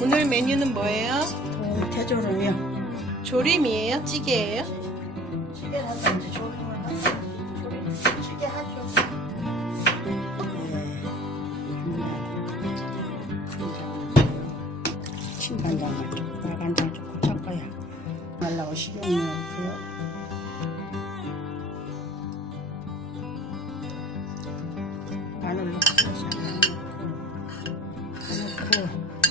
오늘 메뉴는 뭐예요? 대조름이요. 조림이에요? 찌개예요? 찌개는 이제 조림을 하죠. 조림 찌개 하죠. 신간장을 넣고 빨간장 조금 섞어야 말라고 식용유 넣고요. 마늘 넣고 넣고 넣고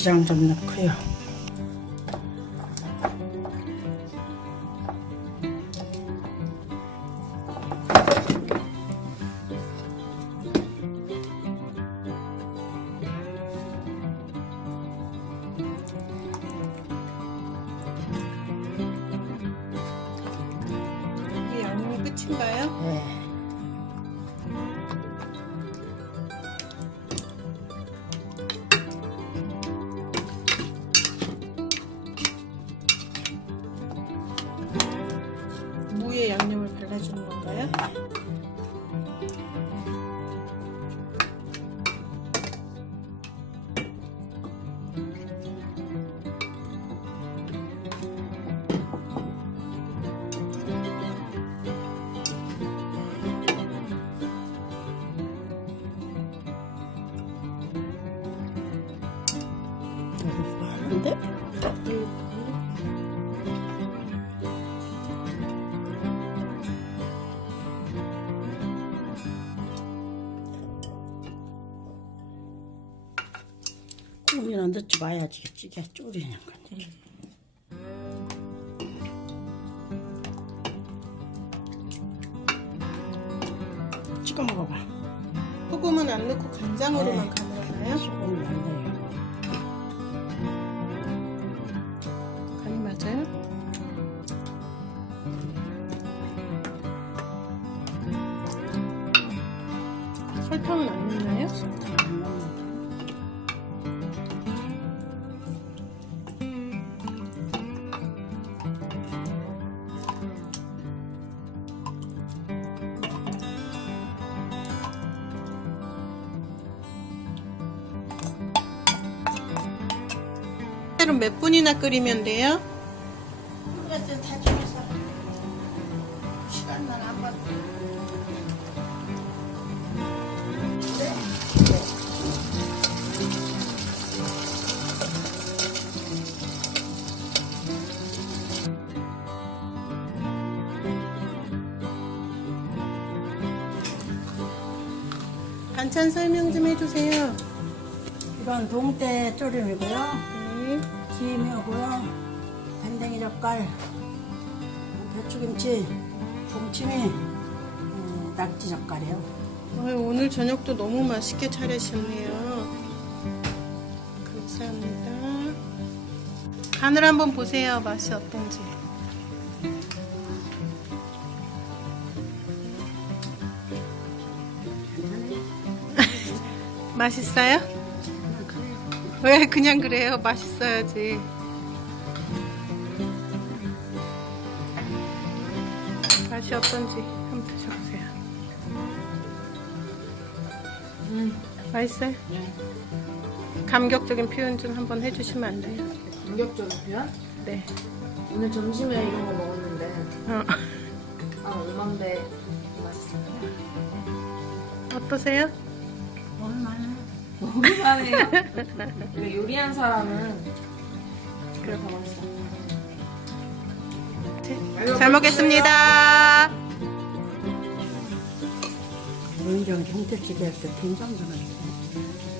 고추장 좀 넣고요. 이게 양념이 끝인가요? 네. 양념을 발라주는 건가요? 많 국물은 넣지 마야지 찌개 졸이는 건데 찍어 먹어봐 소금은 안 넣고 간장으로만 네. 간을 하나요? 소금을 안 넣어요 간이 맞아요? 설탕은 안 넣나요? 설탕 안 넣는다 그럼 몇 분이나 끓이면 돼요? 그래서 다 중에서 시간만 안 봐도 반찬 설명 좀 해주세요. 이건 동태 조림이고요 네. 김이고요 밴댕이 젓갈 배추김치 동치미 음, 낙지 젓갈이요 오늘 저녁도 너무 맛있게 차리셨네요. 감사합니다. 간을 한번 보세요. 맛이 어떤지. 맛있어요? 왜 그냥 그래요? 맛있어야지. 맛이 어떤지 한번 드셔보세요. 음, 맛있어요? 감격적인 표현 좀 한번 해주시면 안 돼요? 공격적인 표현? 네. 오늘 점심에 이런 거 먹었는데 어, 아 얼만데 맛있어요. 어떠세요? 얼마나 너무. 이거 요리한 사람은 그래 더 맛있어. 잘 먹겠습니다. 원정 동태찌개 할때 된장 좀 넣었어요